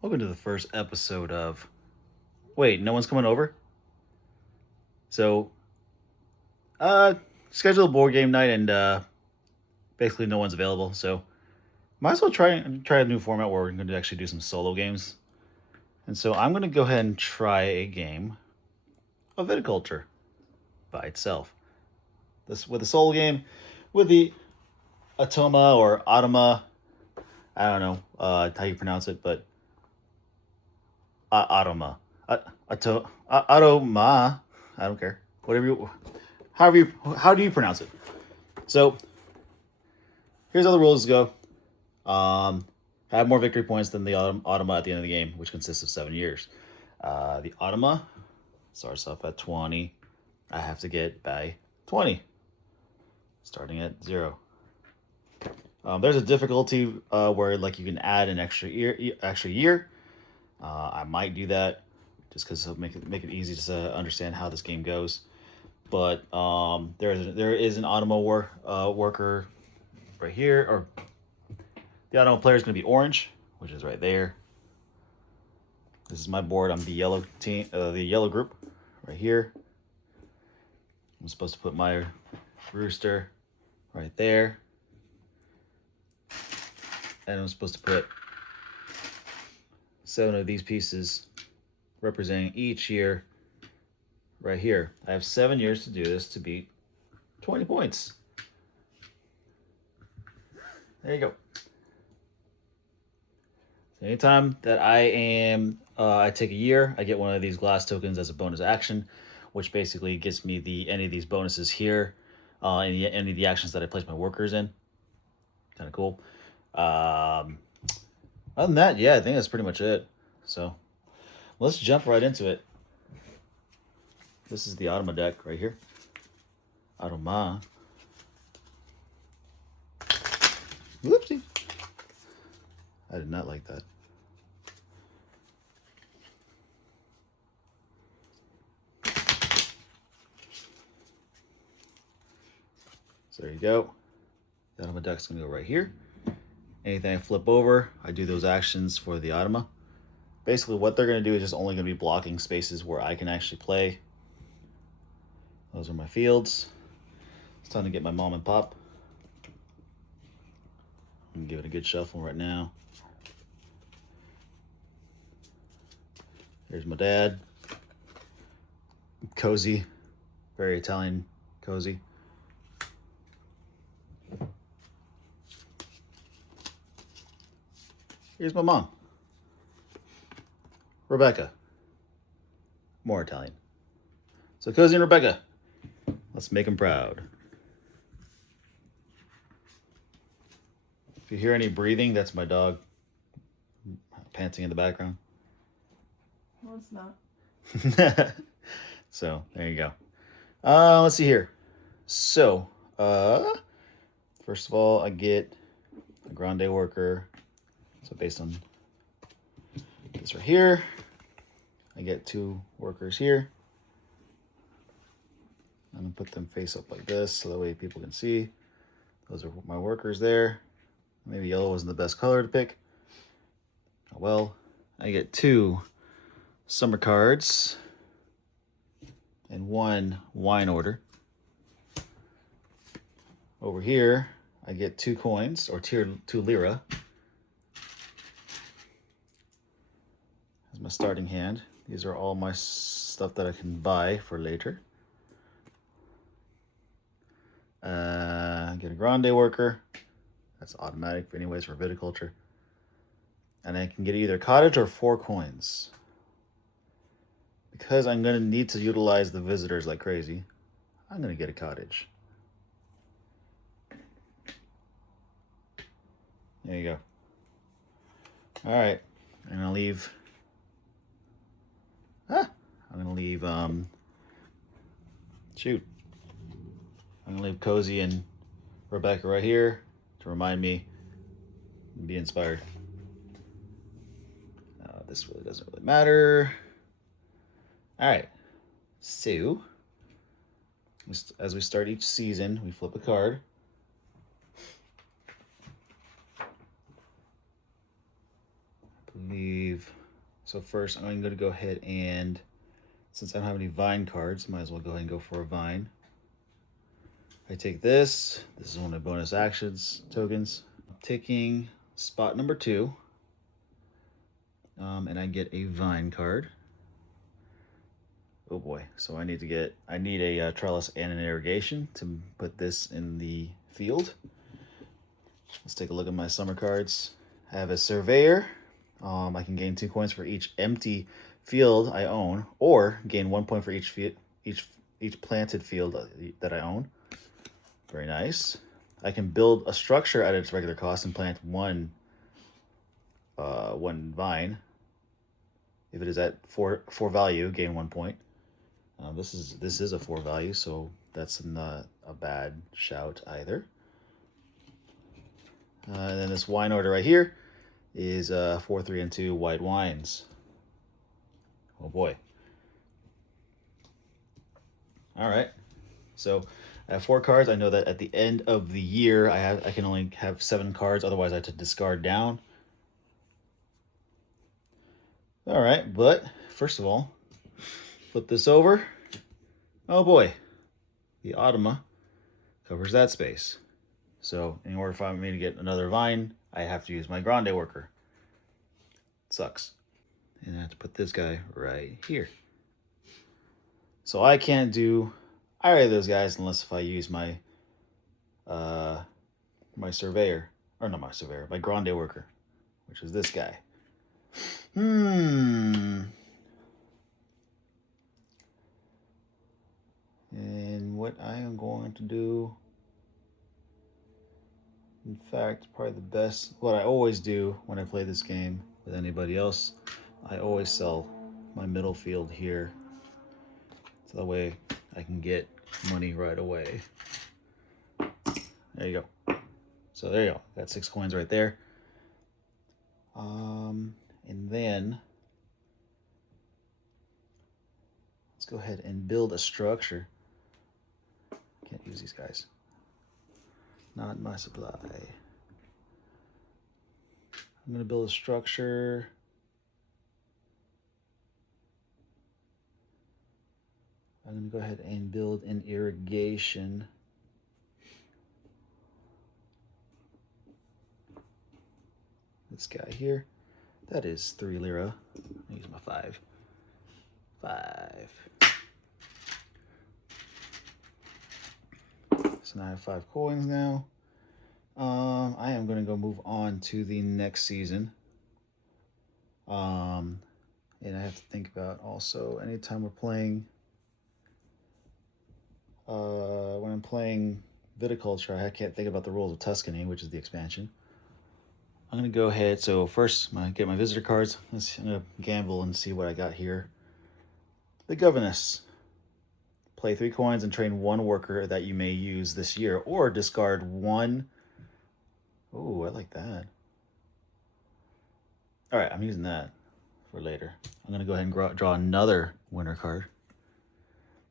Welcome to the first episode of. Wait, no one's coming over? So, uh, schedule a board game night and basically no one's available. So, might as well try a new format where we're going to actually do some solo games. And so, I'm going to go ahead and try a game of Viticulture by itself. This with a solo game with the Atoma or Automa. I don't know how you pronounce it, but Automa. Automa. I don't care. Whatever you, how do you pronounce it? So here's how the rules go. Have more victory points than the Automa at the end of the game, which consists of 7 years. The Automa starts off at 20. I have to get by 20, starting at 0. There's a difficulty where like you can add an extra year. I might do that just because it'll make it easy to understand how this game goes. But there is an Automa worker right here, or the Automa player is going to be orange, which is right there. This is my board. I'm the yellow team, the yellow group, right here. I'm supposed to put my rooster right there, and I'm supposed to put 7 of these pieces representing each year right here. I have 7 years to do this to beat 20 points. There you go. So anytime that I take a year, I get one of these glass tokens as a bonus action, which basically gets me any of these bonuses here, any of the actions that I place my workers in. Kind of cool. Other than that, yeah, I think that's pretty much it. So let's jump right into it. This is the Automa deck right here. Automa. Whoopsie. I did not like that. So there you go. The Automa deck's going to go right here. Anything I flip over, I do those actions for the Automa. Basically, what they're going to do is just only going to be blocking spaces where I can actually play. Those are my fields. It's time to get my mom and pop. I'm going to give it a good shuffle right now. Here's my dad. Cozy. Very Italian cozy. Here's my mom. Rebecca. More Italian. So Cozy and Rebecca. Let's make them proud. If you hear any breathing, that's my dog panting in the background. No, it's not. So there you go. Let's see here. So, first of all, I get a grande worker. So based on this right here, I get 2 workers here. I'm gonna put them face up like this so that way people can see. Those are my workers there. Maybe yellow wasn't the best color to pick. Oh well. I get 2 summer cards and 1 wine order. Over here, I get 2 coins, or 2 lira. As my starting hand. These are all my stuff that I can buy for later. Get a grande worker. That's automatic anyways for viticulture. And I can get either cottage or 4 coins. Because I'm going to need to utilize the visitors like crazy, I'm going to get a cottage. There you go. All right. I'm going to leave... I'm going to leave... Shoot. I'm going to leave Cozy and Rebecca right here to remind me and be inspired. This really doesn't really matter. All right. So, as we start each season, we flip a card. I believe believe. So first, I'm going to go ahead and, since I don't have any vine cards, might as well go ahead and go for a vine. I take this. This is one of my bonus actions tokens. I'm taking spot number 2. And I get a vine card. Oh boy, so I need a trellis and an irrigation to put this in the field. Let's take a look at my summer cards. I have a surveyor. I can gain 2 coins for each empty field I own, or gain 1 point for each planted field that I own. Very nice. I can build a structure at its regular cost and plant one vine. If it is at 4 value, gain 1 point. This is a 4 value, so that's not a bad shout either. And then this wine order right here is 4, 3, and 2 white wines. Oh boy. All right. So I have 4 cards. I know that at the end of the year, I can only have 7 cards. Otherwise, I have to discard down. All right, but first of all, flip this over. Oh boy, the Automa covers that space. So in order for me to get another vine, I have to use my Grande worker. Sucks. And I have to put this guy right here. So I can't do either of those guys unless if I use my my surveyor, or not my surveyor, my Grande worker, which is this guy. And what I am going to do, in fact, probably the best, what I always do when I play this game with anybody else, I always sell my middle field here. So that way I can get money right away. There you go. So there you go. Got 6 coins right there. And then let's go ahead and build a structure. Can't use these guys. Not my supply. I'm going to build a structure. I'm going to go ahead and build an irrigation. This guy here. That is 3 lira. I'll use my 5. 5. So now I have 5 coins now. I am going to go move on to the next season. And I have to think about also anytime we're playing, when I'm playing Viticulture, I can't think about the rules of Tuscany, which is the expansion. I'm going to go ahead. So first, I get my visitor cards. I'm going to gamble and see what I got here. The Governess. Play 3 coins and train 1 worker that you may use this year, or discard 1. Oh, I like that. All right, I'm using that for later. I'm going to go ahead and draw another winner card.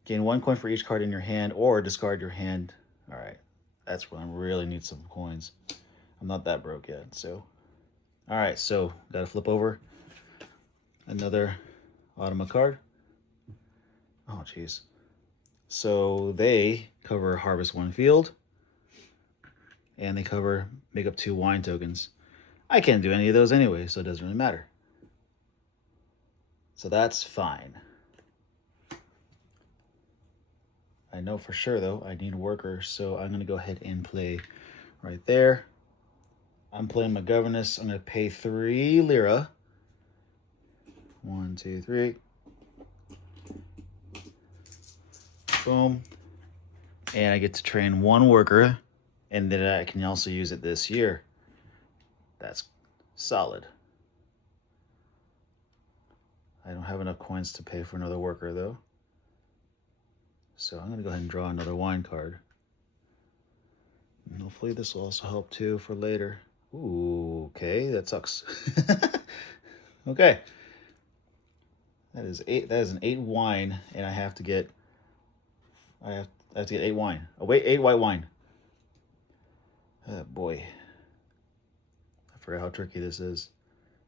Gain 1 coin for each card in your hand, or discard your hand. All right, that's when I really need some coins. I'm not that broke yet, so. All right, so got to flip over another Automa card. Oh, jeez. So they cover harvest 1 field, and they make up 2 wine tokens. I can't do any of those anyway, so it doesn't really matter. So that's fine. I know for sure, though, I need a worker, so I'm going to go ahead and play right there. I'm playing my Governess. I'm going to pay 3 lira. 1, 2, 3. Boom. And I get to train 1 worker, and then I can also use it this year. That's solid. I don't have enough coins to pay for another worker, though. So I'm going to go ahead and draw another wine card. And hopefully this will also help, too, for later. Ooh, okay, that sucks. Okay. That is an 8 wine, and I have to get 8 wine. Oh wait, 8 white wine. Oh boy. I forgot how tricky this is.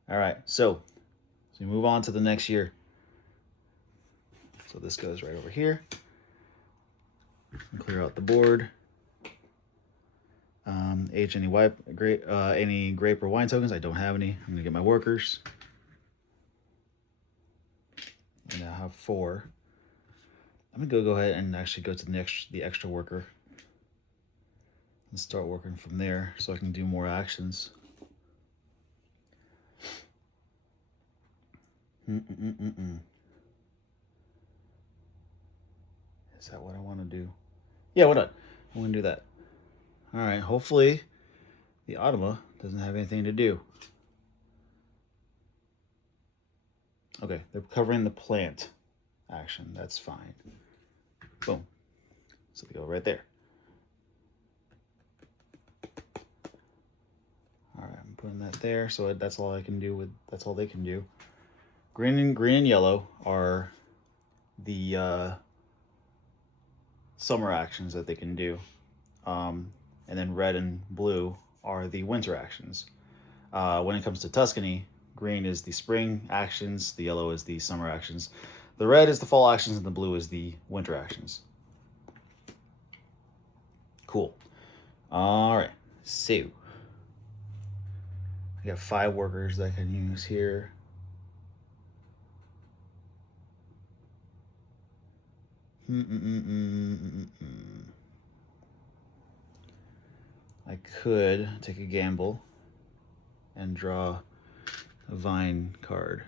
All right, so So we move on to the next year. So this goes right over here. Clear out the board. Age any grape or wine tokens. I don't have any. I'm gonna get my workers. And I have 4. I'm gonna go ahead and actually go to the extra worker and start working from there, so I can do more actions. Is that what I want to do? Yeah, why not? I'm gonna do that. All right. Hopefully, the Automa doesn't have anything to do. Okay, they're covering the plant action. That's fine. Boom. So they go right there. All right, I'm putting that there. So that's all I can do that's all they can do. Green and yellow are the summer actions that they can do. And then red and blue are the winter actions. When it comes to Tuscany, green is the spring actions, the yellow is the summer actions, the red is the fall actions, and the blue is the winter actions. Cool. All right, so I got 5 workers that I can use here. I could take a gamble and draw a vine card.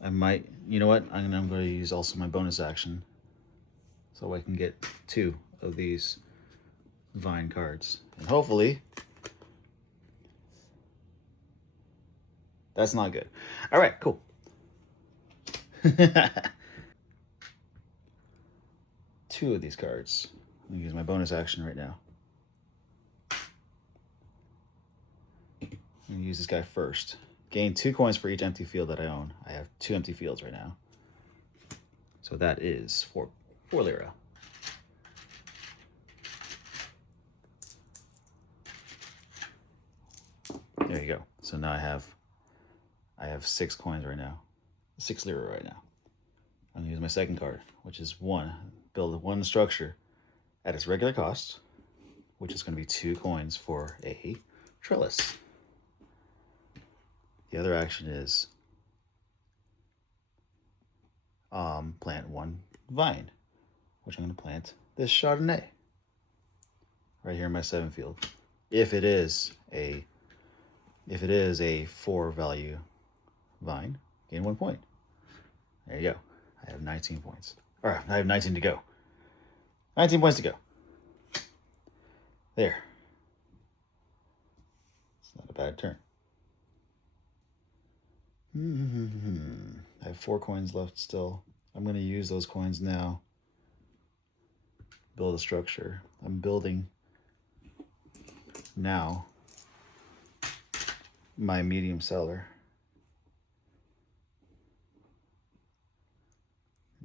I might, you know what? I'm going to use also my bonus action so I can get 2 of these vine cards. And hopefully, that's not good. All right, cool. 2 of these cards. I'm gonna use my bonus action right now. I'm gonna use this guy first. Gain 2 coins for each empty field that I own. I have 2 empty fields right now. So that is 4 lira. There you go. So now I have 6 coins right now. 6 lira right now. I'm gonna use my second card, which is 1. Build 1 structure at its regular cost, which is going to be 2 coins for a trellis. The other action is plant 1 vine, which I'm going to plant this Chardonnay right here in my 7 field. If it is a 4 value vine, gain 1 point. There you go. I have 19 points. All right, I have 19 to go. 19 points to go. There. It's not a bad turn. I have 4 coins left still. I'm going to use those coins now. Build a structure. I'm building now my medium cellar.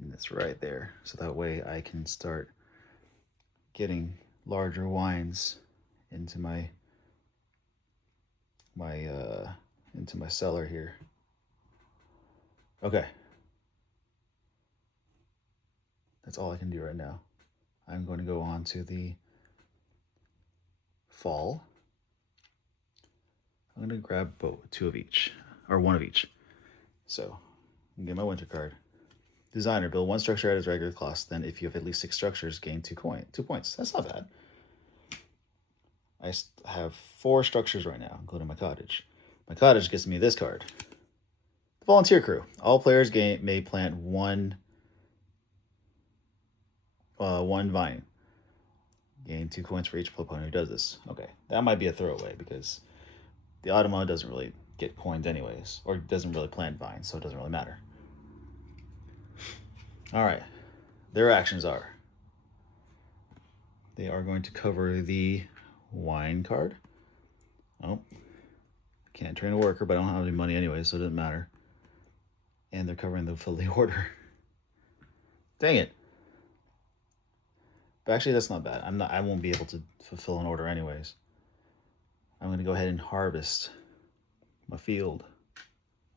And it's right there. So that way I can start getting larger wines into my cellar here. Okay. That's all I can do right now. I'm going to go on to the fall. I'm going to grab 2 of each, or 1 of each. So, I'm get my winter card. Designer, build 1 structure at its regular cost. Then, if you have at least 6 structures, gain 2 points. That's not bad. I have 4 structures right now, including my cottage. My cottage gets me this card. The Volunteer Crew. All players may plant 1 vine. Gain 2 coins for each opponent who does this. Okay, that might be a throwaway because the Automa doesn't really get coins anyways, or doesn't really plant vines, so it doesn't really matter. All right, their actions are they are going to cover the wine card. Oh, can't train a worker, but I don't have any money anyway, so it doesn't matter. And they're covering the order. Dang it. But actually, that's not bad. I won't be able to fulfill an order anyways. I'm going to go ahead and harvest my field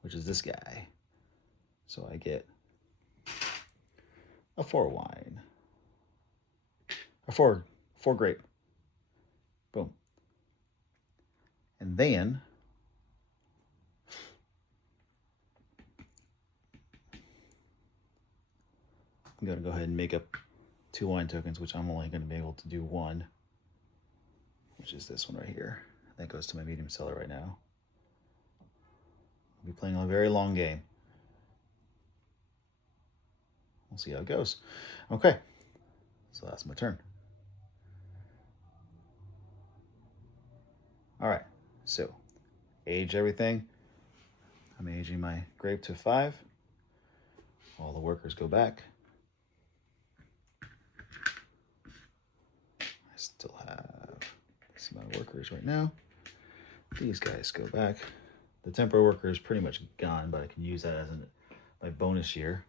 which is this guy. So I get a 4 wine. A 4 grape. Boom. And then I'm going to go ahead and make up 2 wine tokens, which I'm only going to be able to do 1, which is this one right here. That goes to my medium cellar right now. I'll be playing a very long game. We'll see how it goes. Okay, so that's my turn. All right, so age everything. I'm aging my grape to 5. All the workers go back. I still have this amount of workers right now. These guys go back. The temporary worker is pretty much gone, but I can use that as my bonus year.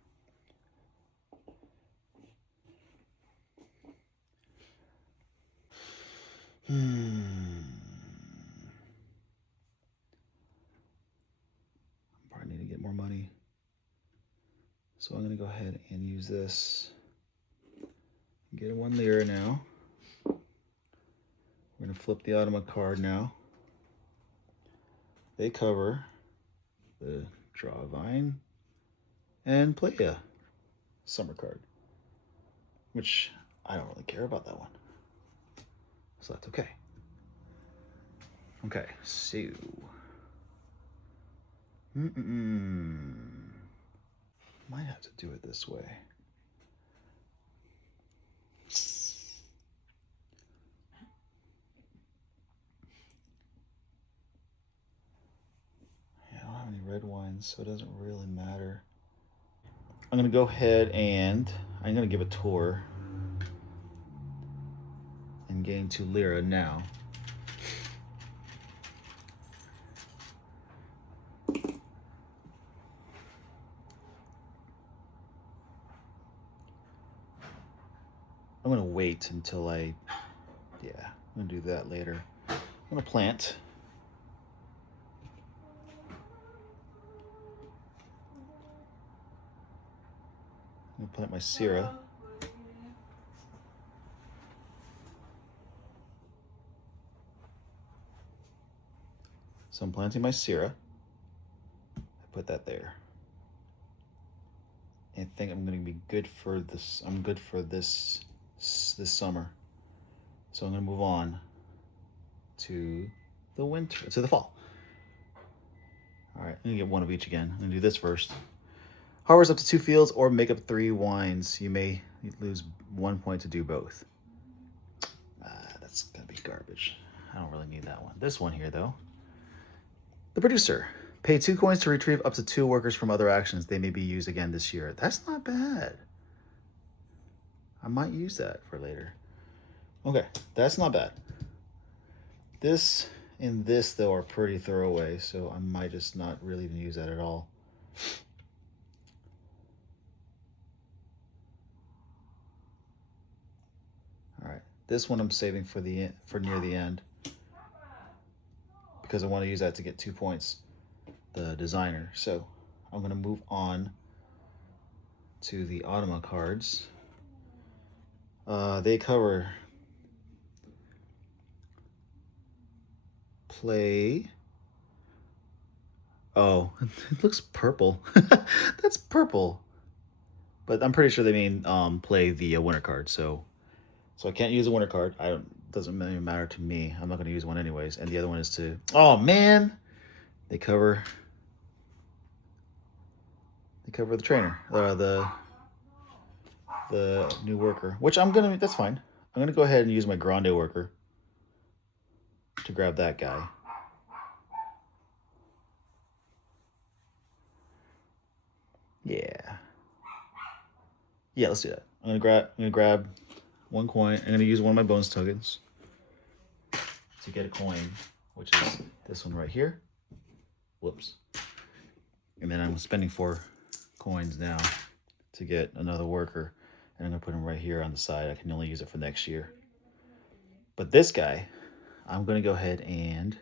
Probably need to get more money. So I'm going to go ahead and use this. Get 1 lira now. We're going to flip the Automa card now. They cover the draw a vine and play a summer card, which I don't really care about that one. So that's okay. Okay, so might have to do it this way. Yeah, I don't have any red wines, so it doesn't really matter. I'm gonna go ahead and I'm gonna give a tour and gain 2 lira now. I'm gonna wait until I'm gonna do that later. I'm gonna plant. I'm gonna plant my Syrah. So I'm planting my Syrah. I put that there. I think I'm gonna be good for this. I'm good for this summer. So I'm gonna move on to the winter, to the fall. All right, I'm gonna get 1 of each again. I'm gonna do this first. Harvest up to 2 fields or make up 3 wines. You may lose 1 point to do both. That's gonna be garbage. I don't really need that one. This one here though. The producer. Pay 2 coins to retrieve up to 2 workers from other actions. They may be used again this year. That's not bad. I might use that for later. Okay, that's not bad. This and this, though, are pretty throwaway, so I might just not really even use that at all. All right, this one I'm saving for near the end because I want to use that to get 2 points. The designer. So I'm going to move on to the Automa cards. They cover play. Oh, it looks purple. That's purple. But I'm pretty sure they mean play the winter card. So I can't use a winter card. Doesn't really matter to me. I'm not going to use one anyways. And the other one is to. Oh man, they cover the trainer, the new worker, which that's fine. I'm gonna go ahead and use my grande worker to grab that guy. Yeah, let's do that. I'm gonna grab 1 coin. I'm gonna use one of my bonus tokens to get a coin, which is this one right here. Whoops. And then I'm spending 4 coins now to get another worker, and I'm gonna put him right here on the side. I can only use it for next year. But this guy, I'm gonna go ahead and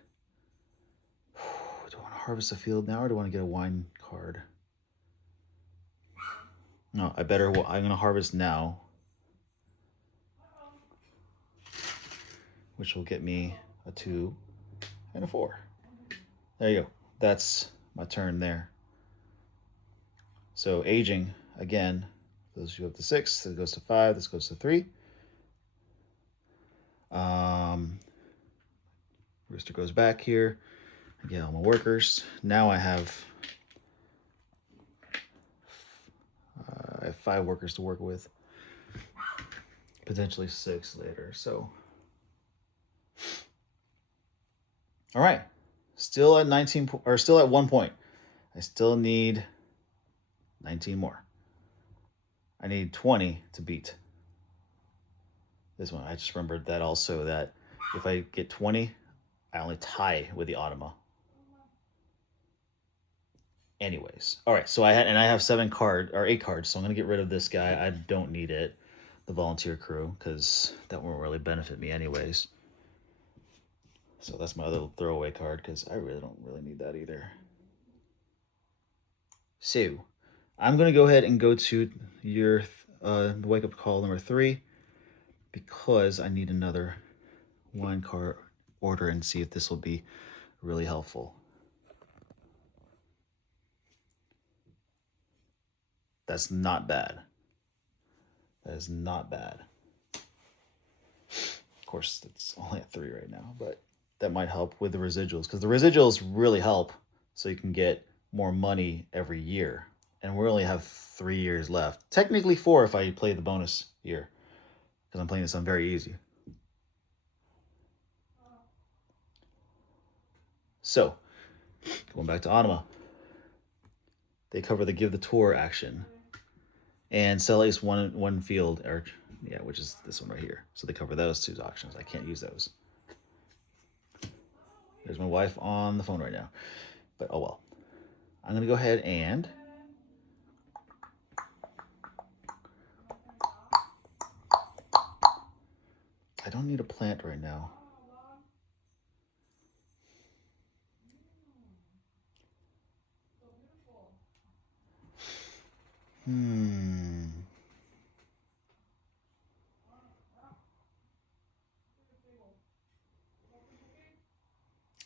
do I want to harvest a field now, or do I want to get a wine card? No, I'm going to harvest now, which will get me a 2 and a 4. There you go. That's my turn there. So aging, again, those you up to 6, this goes to 5, this goes to 3. Rooster goes back here. I get all my workers. Now I have 5 workers to work with. Potentially 6 later. So, all right, still at 19 or still at 1 point. I still need 19 more. I need 20 to beat this one. I just remembered that also, that if I get 20, I only tie with the Automa. Anyways, all right. So I have 8 cards. So I'm gonna get rid of this guy. I don't need it, the volunteer crew, because that won't really benefit me anyways. So that's my other throwaway card, because I really don't need that either. So I'm gonna go ahead and go to your wake up call number 3, because I need another wine card order and see if this will be really helpful. That's not bad. That is not bad. Of course, it's only at 3 right now, but that might help with the residuals, because the residuals really help, so you can get more money every year. And we only have 3 years left. Technically 4 if I play the bonus year, because I'm playing this on very easy. So, going back to Automa, they cover the give the tour action and sell at least one field, or which is this one right here. So they cover those 2 auctions. I can't use those. There's my wife on the phone right now, but oh well. I'm gonna go ahead and I don't need a plant right now.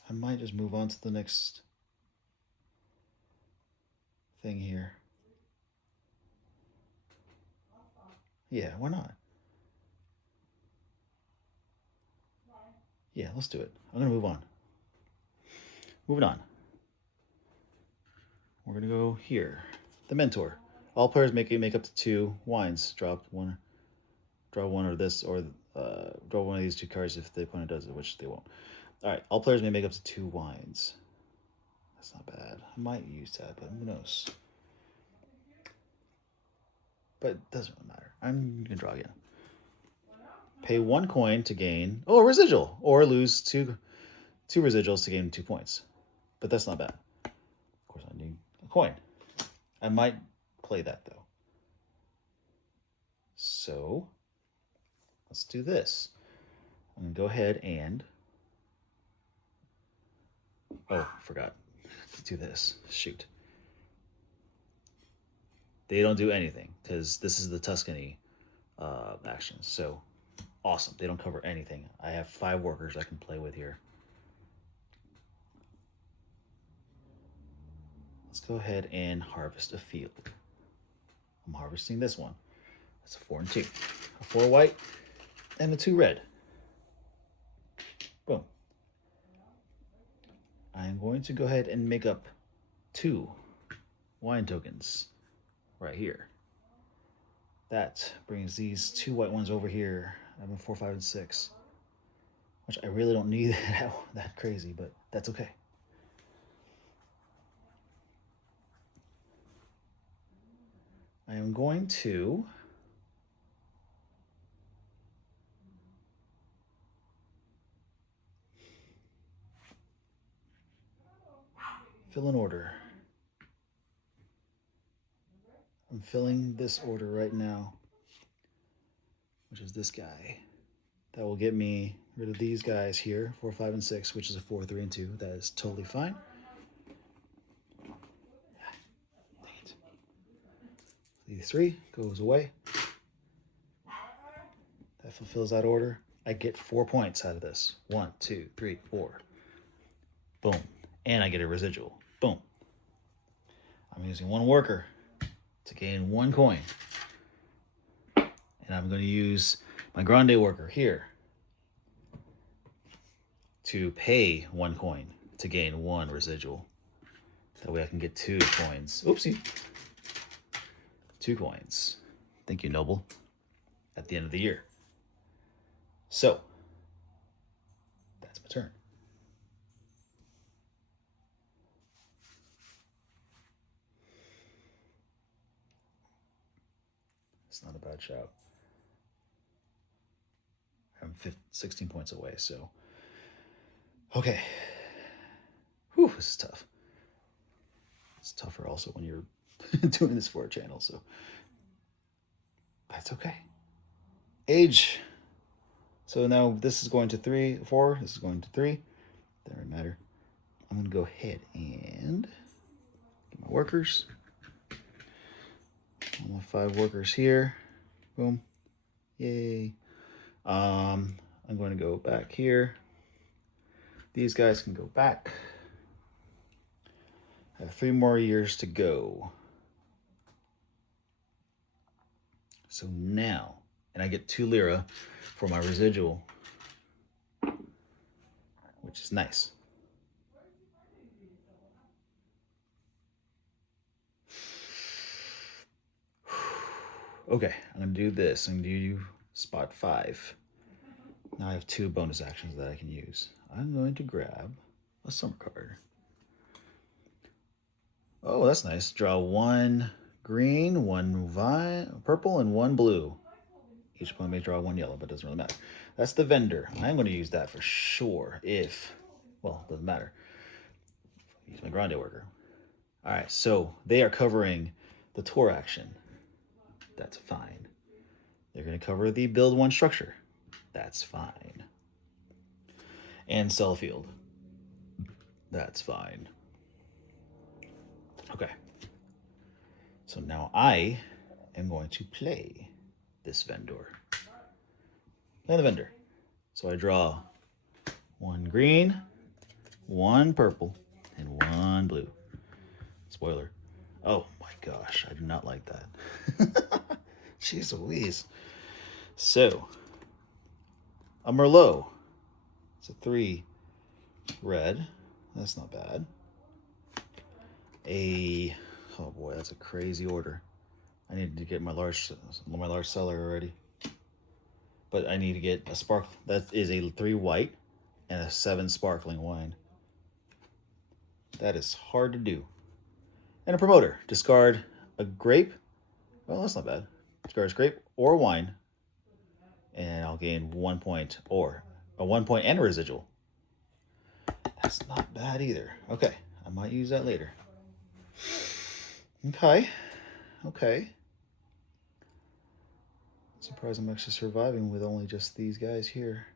I might just move on to the next thing here. Yeah, why not? Yeah, let's do it. I'm gonna move on. Moving on. We're gonna go here. The mentor. All players make up to 2 wines. Draw one or this, or draw one of these 2 cards if the opponent does it, which they won't. All right, all players may make up to 2 wines. That's not bad. I might use that, but who knows? But it doesn't really matter. I'm gonna draw again. Pay 1 coin to gain a residual, or lose 2 residuals to gain 2 points. But that's not bad. Of course, I need a coin. I might play that though. So let's do this. I'm gonna go ahead and forgot to do this. Shoot. They don't do anything because this is the Tuscany action. So awesome. They don't cover anything. I have 5 workers I can play with here. Let's go ahead and harvest a field. I'm harvesting this one. That's a 4 and 2. A 4 white and a 2 red. Boom. I'm going to go ahead and make up 2 wine tokens right here. That brings these 2 white ones over here. I have 4, 5, and 6, which I really don't need that crazy, but that's okay. I am going to fill an order. I'm filling this order right now, which is this guy. That will get me rid of these guys here, 4, 5, and 6, which is a 4, 3, and 2. That is totally fine. 33 goes away. That fulfills that order. I get 4 points out of this. 1, 2, 3, 4. Boom. And I get a residual. Boom. I'm using 1 worker to gain 1 coin. And I'm going to use my grande worker here to pay 1 coin to gain 1 residual. That way I can get 2 coins. Oopsie. 2 coins. Thank you, Noble. At the end of the year. So, that's my turn. It's not a bad shout. I'm 16 points away, so. Okay. Whew, this is tough. It's tougher also when you're doing this for a channel, so. That's okay. Age. So now this is going to 3, 4. This is going to 3. Doesn't matter. I'm going to go ahead and get my workers. All my 5 workers here. Boom. Yay. I'm going to go back here. These guys can go back. I have 3 more years to go. So now, and I get 2 lira for my residual, which is nice. Okay, I'm going to do this. I'm going to do spot 5. Now I have 2 bonus actions that I can use. I'm going to grab a summer card. Oh, that's nice. Draw 1 green, 1 purple, and 1 blue. Each opponent may draw 1 yellow, but it doesn't really matter. That's the vendor. I'm going to use that for sure if, well, it doesn't matter. Use my grande worker. All right, so they are covering the tour action. That's fine. They're going to cover the build 1 structure. That's fine. And sell a field. That's fine. Okay. So now I am going to play this vendor. Play the vendor. So I draw 1 green, 1 purple, and 1 blue. Spoiler. Oh my gosh, I do not like that. Jeez Louise. So, a Merlot. It's a 3 red. That's not bad. Oh boy, that's a crazy order. I need to get my large cellar already. But I need to get a spark. That is a 3 white and a 7 sparkling wine. That is hard to do. And a promoter. Discard a grape. Well, that's not bad. Discard a grape or wine. And I'll gain 1 point or a 1 point and a residual. That's not bad either. Okay, I might use that later. Okay. Surprised I'm actually surviving with only just these guys here.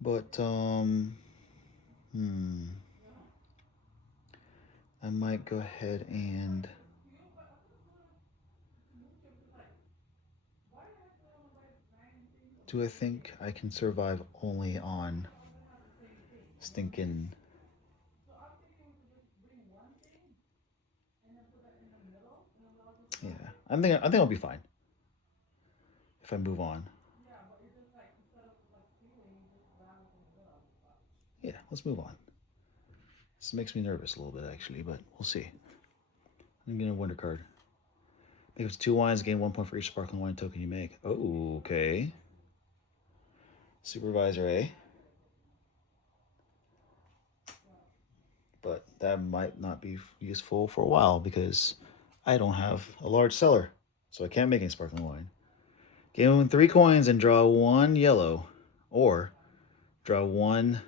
But, I might go ahead and do I think I can survive only on stinking... Yeah, I think I'll be fine if I move on. Yeah, let's move on. This makes me nervous a little bit actually, but we'll see. I'm gonna wonder card. Make up to 2 wines, gain 1 point for each sparkling wine token you make. Oh, okay. Supervisor A. But that might not be useful for a while because I don't have a large cellar, so I can't make any sparkling wine. Gain 3 coins and draw 1 yellow, or draw 1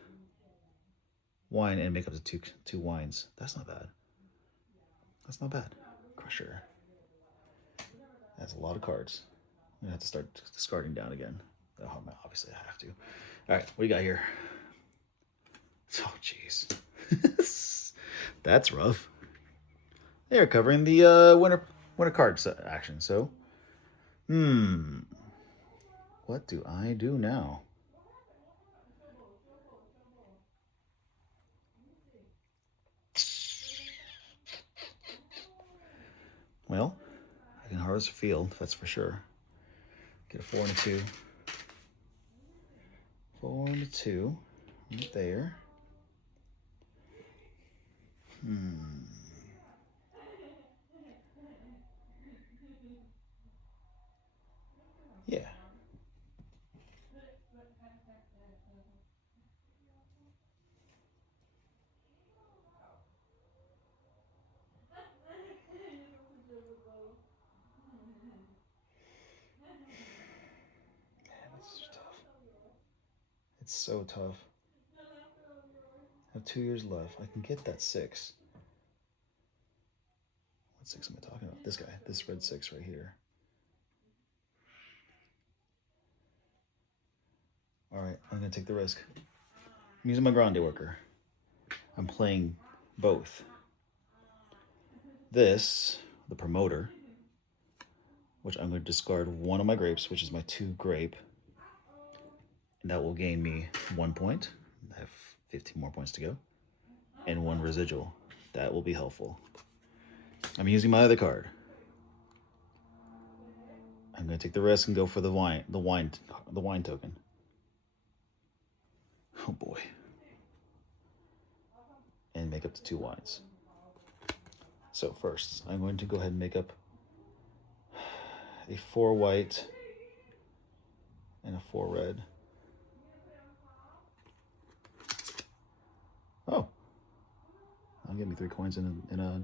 wine and make up to two wines. That's not bad. That's not bad. Crusher. That's a lot of cards. I'm gonna have to start discarding down again. Oh, obviously I have to. All right, what do you got here? Oh, jeez. That's rough. They're covering the winter When a card action. So, what do I do now? Well, I can harvest a field, that's for sure. Get a 4 and a 2. 4 and a 2. Right there. Yeah. Man, this is tough. It's so tough. I have 2 years left. I can get that 6. What 6 am I talking about? This guy. This red 6 right here. Alright, I'm going to take the risk. I'm using my grande worker. I'm playing both. This, the promoter, which I'm going to discard one of my grapes, which is my 2 grape. And that will gain me 1 point. I have 15 more points to go. And 1 residual. That will be helpful. I'm using my other card. I'm going to take the risk and go for the wine token. Oh boy. And make up to 2 wines. So first, I'm going to go ahead and make up a 4 white and a 4 red. Oh. That'll give me 3 coins in a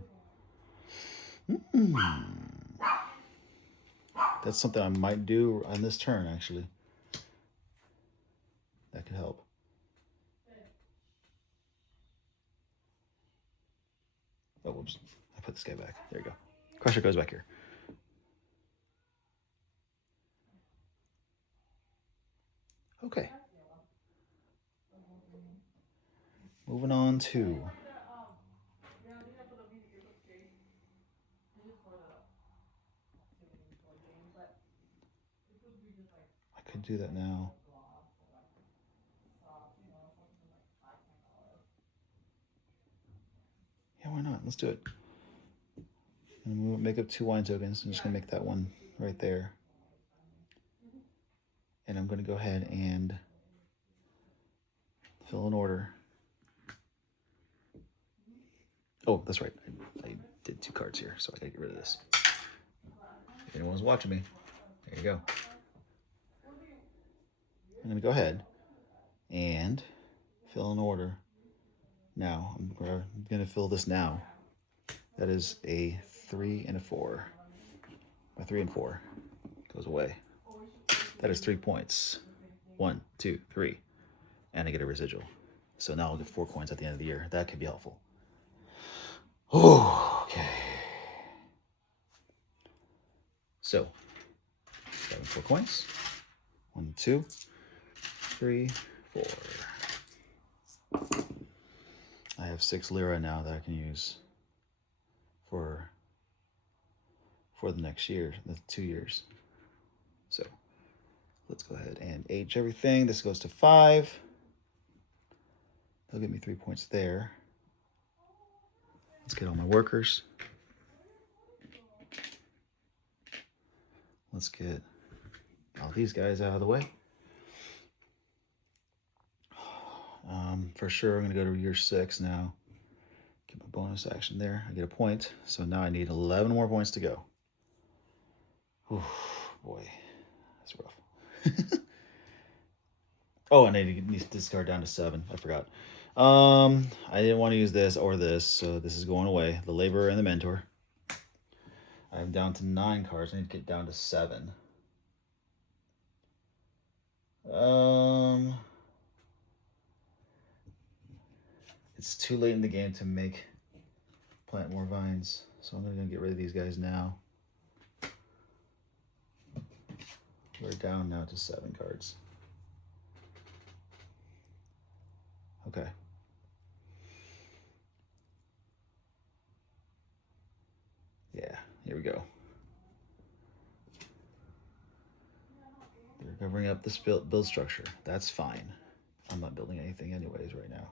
That's something I might do on this turn, actually. That could help. Oh, whoops. I put this guy back. There you go. Crusher goes back here. Okay. Moving on to... I could do that now. Yeah, why not? Let's do it. And we'll make up 2 wine tokens. I'm just going to make that one right there. And I'm going to go ahead and fill an order. Oh, that's right. I did 2 cards here, so I gotta get rid of this. If anyone's watching me, there you go. I'm gonna go ahead and fill an order. Now, I'm gonna fill this now. That is a 3 and a 4. My 3 and 4 goes away. That is 3 points. 1, 2, 3. And I get a residual. So now I'll get 4 coins at the end of the year. That could be helpful. Oh, okay. So, 4 coins. 1, 2, 3, 4. I have 6 lira now that I can use for the next year, the 2 years. So, let's go ahead and H everything. This goes to 5. They'll give me 3 points there. Let's get all my workers. Let's get all these guys out of the way. For sure, I'm going to go to year 6 now. Get my bonus action there. I get a point. So now I need 11 more points to go. Ooh, boy, that's rough. Oh, and I need to discard down to 7. I forgot. I didn't want to use this or this, so this is going away. The Laborer and the Mentor. I'm down to 9 cards. I need to get down to 7. It's too late in the game to plant more vines, so I'm gonna get rid of these guys now. We're down now to 7 cards. Okay. Yeah, here we go. gonna bring up this build structure. That's fine. I'm not building anything anyways right now.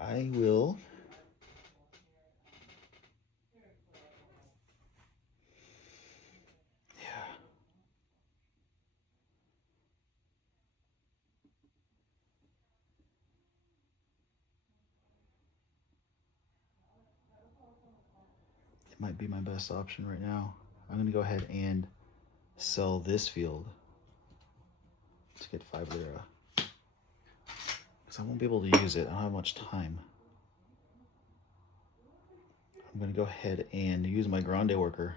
I will. Yeah. It might be my best option right now. I'm gonna go ahead and sell this field to get 5 lira. Because I won't be able to use it. I don't have much time. I'm going to go ahead and use my grande worker.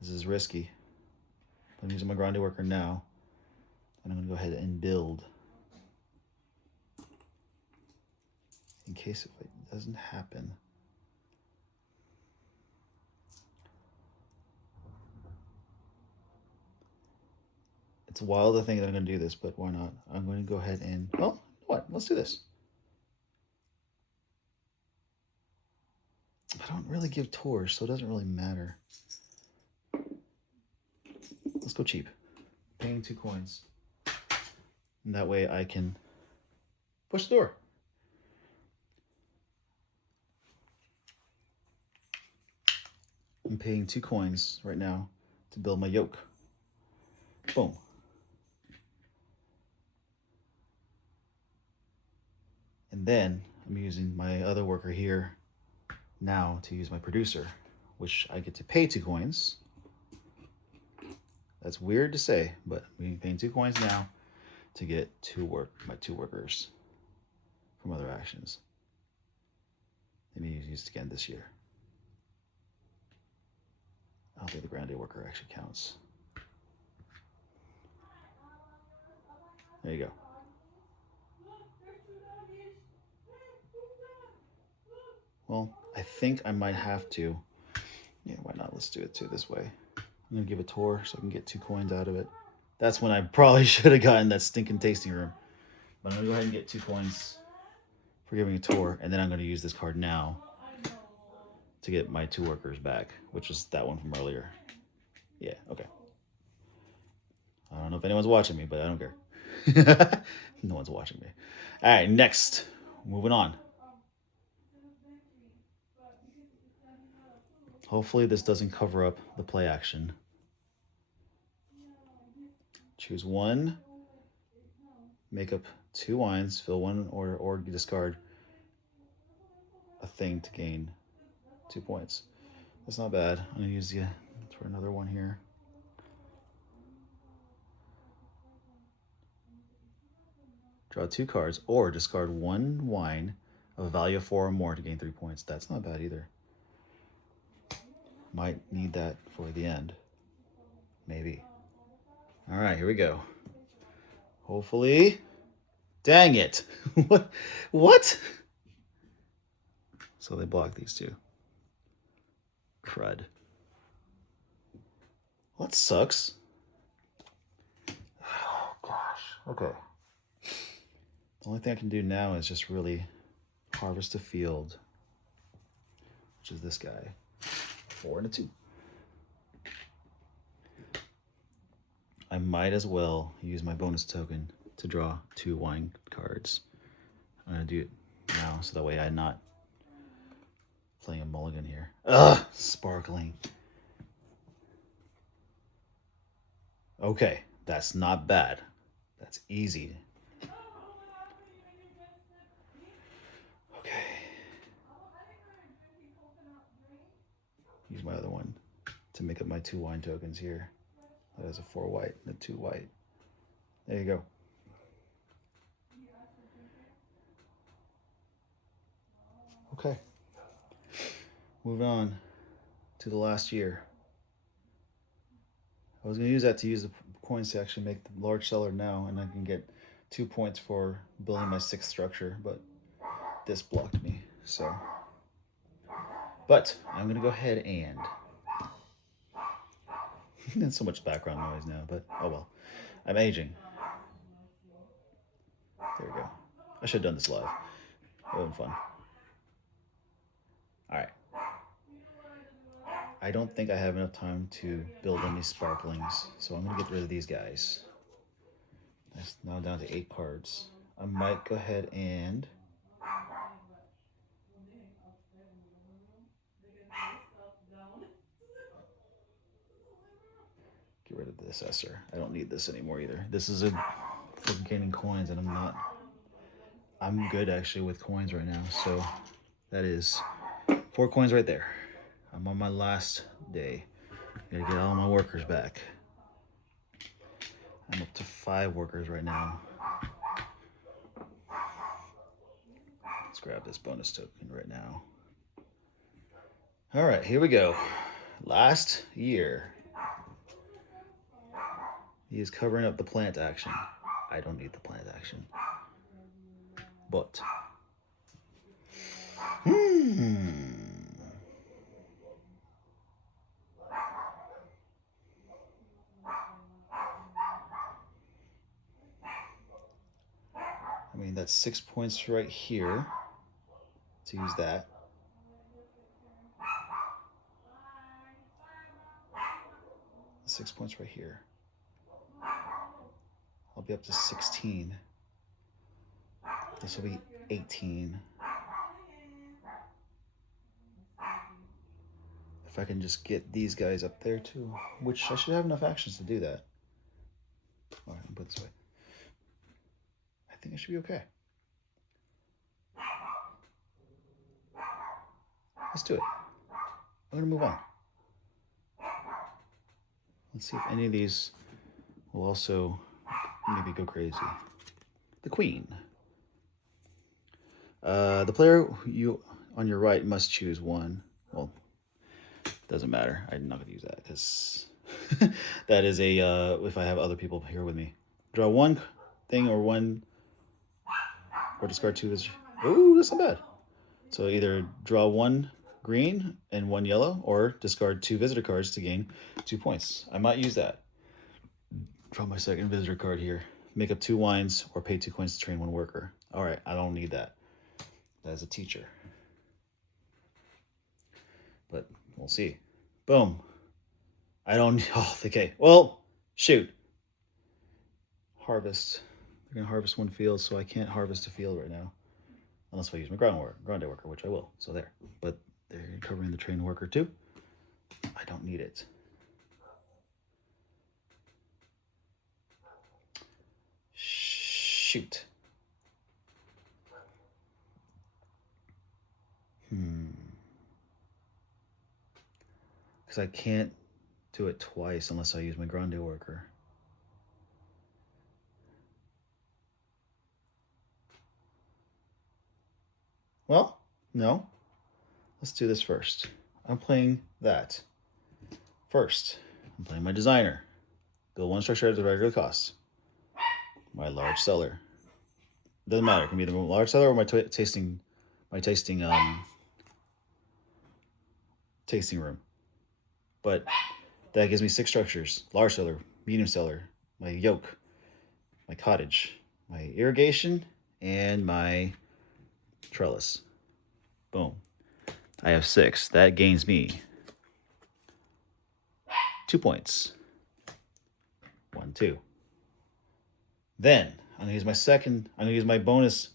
This is risky. I'm using my grande worker now. And I'm going to go ahead and build. In case if it doesn't happen. It's wild to think that I'm going to do this, but why not? I'm going to go ahead and, well, you know what? Let's do this. I don't really give tours, so it doesn't really matter. Let's go cheap. Paying 2 coins. And that way I can push the door. I'm paying 2 coins right now to build my yoke. Boom. And then I'm using my other worker here now to use my producer, which I get to pay 2 coins. That's weird to say, but I'm paying 2 coins now to get my 2 workers from other actions. Let me use it again this year. I don't think the grande worker actually counts. There you go. Well, I think I might have to. Yeah, why not? Let's do it too this way. I'm going to give a tour so I can get 2 coins out of it. That's when I probably should have gotten that stinking tasting room. But I'm going to go ahead and get 2 coins for giving a tour. And then I'm going to use this card now to get my 2 workers back, which is that one from earlier. Yeah, okay. I don't know if anyone's watching me, but I don't care. No one's watching me. All right, next. Moving on. Hopefully this doesn't cover up the play action. Choose 1. Make up 2 wines. Fill 1 or discard a thing to gain 2 points. That's not bad. I'm going to use you for another one here. Draw 2 cards or discard 1 wine of a value of 4 or more to gain 3 points. That's not bad either. Might need that for the end. Maybe. All right, here we go. Hopefully. Dang it. What? So they block these 2. Crud. Well, that sucks. Oh, gosh. Okay. The only thing I can do now is just really harvest a field, which is this guy. 4 and a 2. I might as well use my bonus token to draw 2 wine cards. I'm going to do it now so that way I'm not playing a mulligan here. Ugh, sparkling. Okay, that's not bad. That's easy. Okay. Use my other one to make up my 2 wine tokens here. That is a 4 white and a 2 white. There you go. Okay. Moving on to the last year. I was going to use that to use the coins to actually make the large seller now, and I can get 2 points for building my 6th structure, but this blocked me, so. But I'm going to go ahead and. There's so much background noise now, but oh well. I'm aging. There we go. I should have done this live. It would have been fun. Alright. I don't think I have enough time to build any sparklings, so I'm gonna get rid of these guys. That's now down to 8 cards. I might go ahead and get rid of the assessor. I don't need this anymore either. This is for gaining coins, and I'm good actually with coins right now. So that is 4 coins right there. I'm on my last day. Gotta get all my workers back. I'm up to 5 workers right now. Let's grab this bonus token right now. All right, here we go. Last year. He is covering up the plant action. I don't need the plant action. But. I mean, that's 6 points right here to use that. Six points right here. I'll be up to 16. This will be 18. If I can just get these guys up there too, which I should have enough actions to do that. All right, I'll put it this way. I think I should be okay. Let's do it. I'm gonna move on. Let's see if any of these will also maybe go crazy. The Queen. The player you on your right must choose one. Well, doesn't matter. I'm not gonna use that because that is a if I have other people here with me. Draw one thing or discard 2 visitors. Ooh, that's not bad. So either draw 1 green and 1 yellow, or discard 2 visitor cards to gain 2 points. I might use that. Draw my second visitor card here. Make up 2 wines or pay 2 coins to train 1 worker. All right, I don't need that. That is a teacher. But we'll see. Boom. I don't. Oh, okay. Well, shoot. Harvest. They're gonna harvest 1 field, so I can't harvest a field right now, unless I use my grande worker, which I will. So there. But they're covering the trained worker too. I don't need it. Shoot. Because I can't do it twice unless I use my grande worker. Well, no. Let's do this first. I'm playing that first. I'm playing my designer. Build 1 structure at the regular cost. My large cellar. Doesn't matter. It can be the large cellar or my tasting room. But that gives me 6 structures: large cellar, medium cellar, my yoke, my cottage, my irrigation, and my trellis. Boom. I have 6. That gains me 2 points. 1, 2. Then I'm gonna use my bonus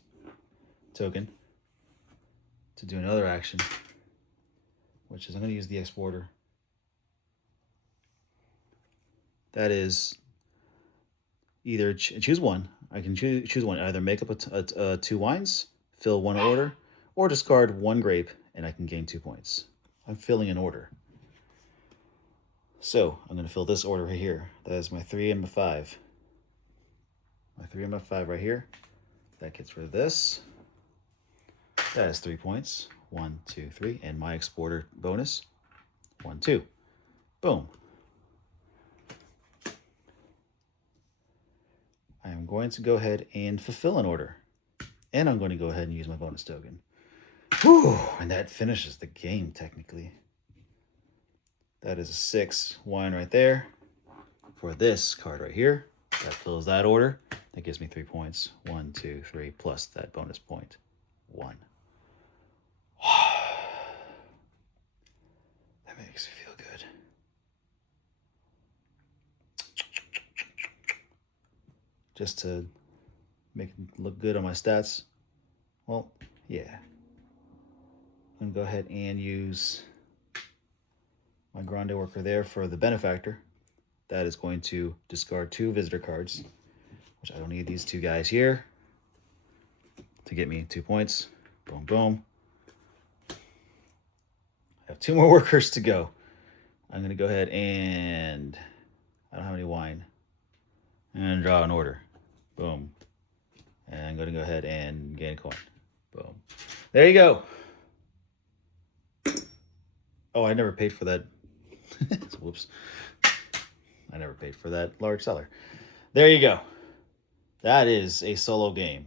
token to do another action, which is I'm gonna use the exporter. That is either choose one. I can choose one. Either make up 2 wines, fill 1 order, or discard 1 grape, and I can gain 2 points. I'm filling an order. So I'm going to fill this order right here. That is my 3 and my 5. My 3 and my 5 right here. That gets rid of this. That is 3 points. 1, 2, 3. And my exporter bonus. 1, 2. Boom. I am going to go ahead and fulfill an order. And I'm going to go ahead and use my bonus token. Whew, and that finishes the game, technically. That is a 6 wine right there. For this card right here, that fills that order. That gives me 3 points. 1, 2, 3, plus that bonus point. 1. That makes me feel good. just to make it look good on my stats. Well, yeah. I'm going to go ahead and use my Grande worker there for the benefactor. That is going to discard 2 visitor cards, which I don't need these 2 guys here to get me 2 points. Boom, boom. I have 2 more workers to go. I'm going to go ahead and, I don't have any wine, and draw an order. Boom. And I'm going to go ahead and gain a coin. Boom. There you go. Oh, I never paid for that. Whoops. I never paid for that large seller. There you go. That is a solo game.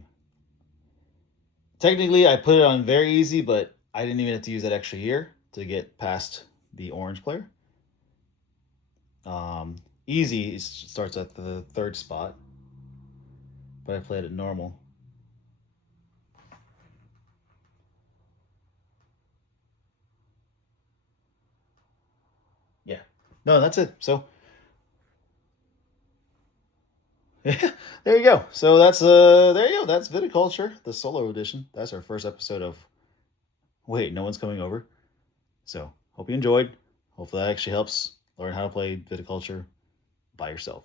Technically, I put it on very easy, but I didn't even have to use that extra year to get past the orange player. Easy starts at the 3rd spot, but I played it normal. Yeah. No, that's it. So yeah, there you go. So that's there you go. That's Viticulture, the solo edition. That's our first episode of Wait, no one's coming over. So hope you enjoyed. Hopefully that actually helps learn how to play Viticulture by yourself.